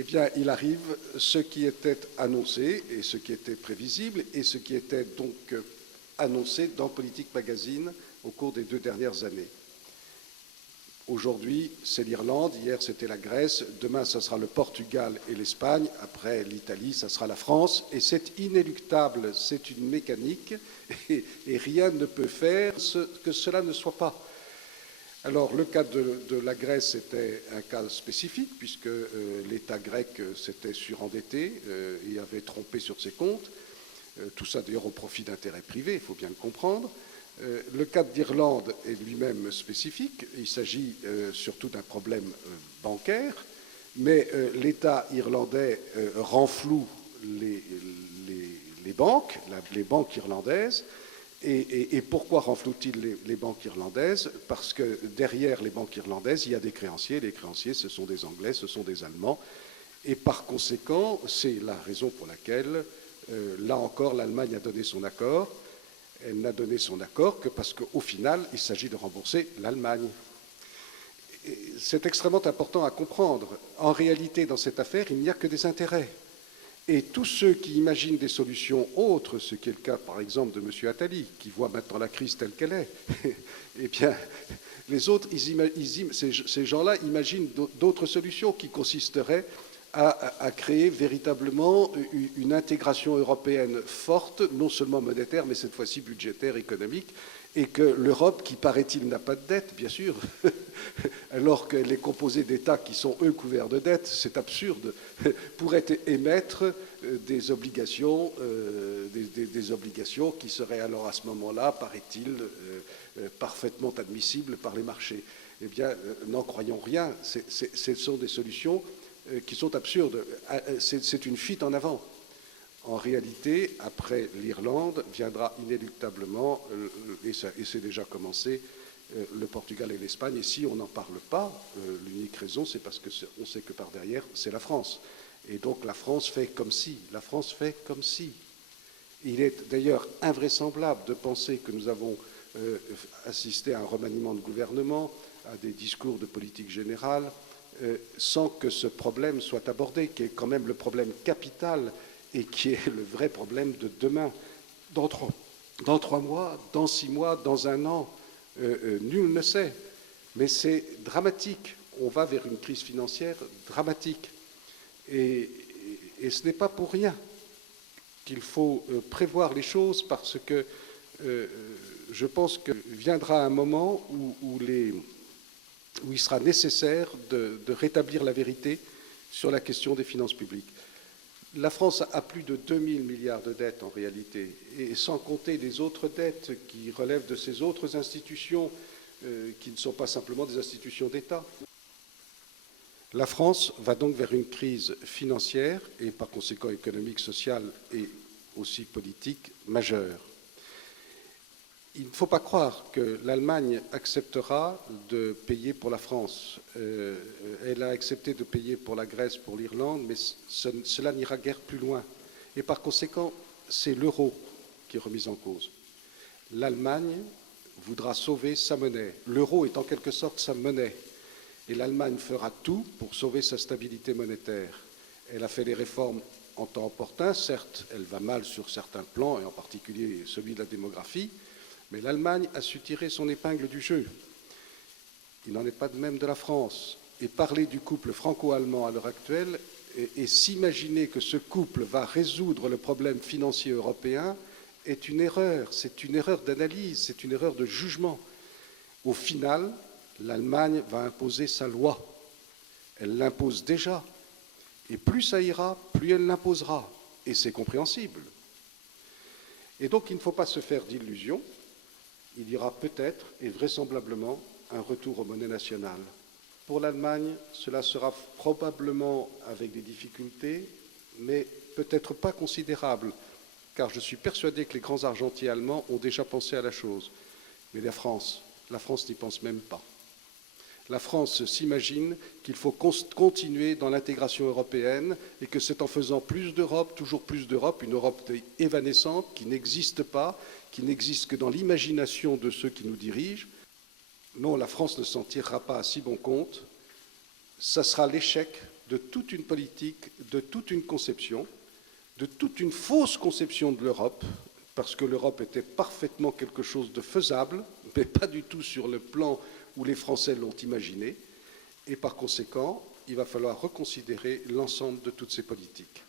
Eh bien, il arrive ce qui était annoncé et ce qui était prévisible et ce qui était donc annoncé dans Politique Magazine au cours des 2 dernières années. Aujourd'hui, c'est l'Irlande, hier c'était la Grèce, demain ce sera le Portugal et l'Espagne, après l'Italie, ça sera la France, et c'est inéluctable, c'est une mécanique, et rien ne peut faire que cela ne soit pas. Alors, le cas de la Grèce était un cas spécifique, puisque l'État grec s'était surendetté et avait trompé sur ses comptes. Tout ça d'ailleurs au profit d'intérêts privés, il faut bien le comprendre. Le cas d'Irlande est lui-même spécifique. Il s'agit surtout d'un problème bancaire, mais l'État irlandais renfloue les banques irlandaises. Et pourquoi renfloue-t-il les banques irlandaises? Parce que derrière les banques irlandaises, il y a des créanciers. Les créanciers, ce sont des Anglais, ce sont des Allemands. Et par conséquent, c'est la raison pour laquelle, là encore, l'Allemagne a donné son accord. Elle n'a donné son accord que parce qu'au final, il s'agit de rembourser l'Allemagne. C'est extrêmement important à comprendre. En réalité, dans cette affaire, il n'y a que des intérêts. Et tous ceux qui imaginent des solutions autres, ce qui est le cas par exemple de M. Attali, qui voit maintenant la crise telle qu'elle est, eh bien, les autres, ces gens-là imaginent d'autres solutions qui consisteraient à créer véritablement une intégration européenne forte, non seulement monétaire, mais cette fois-ci budgétaire, économique, et que l'Europe, qui paraît-il n'a pas de dette, bien sûr, alors qu'elle est composée d'États qui sont eux couverts de dettes, c'est absurde, pourrait émettre des obligations qui seraient alors à ce moment-là, paraît-il, parfaitement admissibles par les marchés. Eh bien, n'en croyons rien, ce sont des solutions qui sont absurdes. C'est une fuite en avant. En réalité, après l'Irlande, viendra inéluctablement, et c'est déjà commencé, le Portugal et l'Espagne. Et si on n'en parle pas, l'unique raison, c'est parce qu'on sait que par derrière, c'est la France. Et donc la France fait comme si. La France fait comme si. Il est d'ailleurs invraisemblable de penser que nous avons assisté à un remaniement de gouvernement, à des discours de politique générale, sans que ce problème soit abordé, qui est quand même le problème capital et qui est le vrai problème de demain. Dans 3 mois, dans 6 mois, dans 1 an, nul ne sait. Mais c'est dramatique. On va vers une crise financière dramatique. Et ce n'est pas pour rien qu'il faut prévoir les choses, parce que je pense que viendra un moment où il sera nécessaire de rétablir la vérité sur la question des finances publiques. La France a plus de 2000 milliards de dettes en réalité, et sans compter les autres dettes qui relèvent de ces autres institutions qui ne sont pas simplement des institutions d'État. La France va donc vers une crise financière et par conséquent économique, sociale et aussi politique majeure. Il ne faut pas croire que l'Allemagne acceptera de payer pour la France. Elle a accepté de payer pour la Grèce, pour l'Irlande, mais cela n'ira guère plus loin. Et par conséquent, c'est l'euro qui est remis en cause. L'Allemagne voudra sauver sa monnaie. L'euro est en quelque sorte sa monnaie. Et l'Allemagne fera tout pour sauver sa stabilité monétaire. Elle a fait des réformes en temps opportun. Certes, elle va mal sur certains plans, et en particulier celui de la démographie, mais l'Allemagne a su tirer son épingle du jeu. Il n'en est pas de même de la France. Et parler du couple franco-allemand à l'heure actuelle et s'imaginer que ce couple va résoudre le problème financier européen est une erreur. C'est une erreur d'analyse, c'est une erreur de jugement. Au final, l'Allemagne va imposer sa loi. Elle l'impose déjà. Et plus ça ira, plus elle l'imposera. Et c'est compréhensible. Et donc, il ne faut pas se faire d'illusions. Il y aura peut-être et vraisemblablement un retour aux monnaies nationales. Pour l'Allemagne, cela sera probablement avec des difficultés, mais peut-être pas considérables, car je suis persuadé que les grands argentiers allemands ont déjà pensé à la chose. Mais la France n'y pense même pas. La France s'imagine qu'il faut continuer dans l'intégration européenne et que c'est en faisant plus d'Europe, toujours plus d'Europe, une Europe évanescente qui n'existe pas, qui n'existe que dans l'imagination de ceux qui nous dirigent. Non, la France ne s'en tirera pas à si bon compte. Ça sera l'échec de toute une politique, de toute une conception, de toute une fausse conception de l'Europe, parce que l'Europe était parfaitement quelque chose de faisable, mais pas du tout sur le plan où les Français l'ont imaginé. Et par conséquent, il va falloir reconsidérer l'ensemble de toutes ces politiques.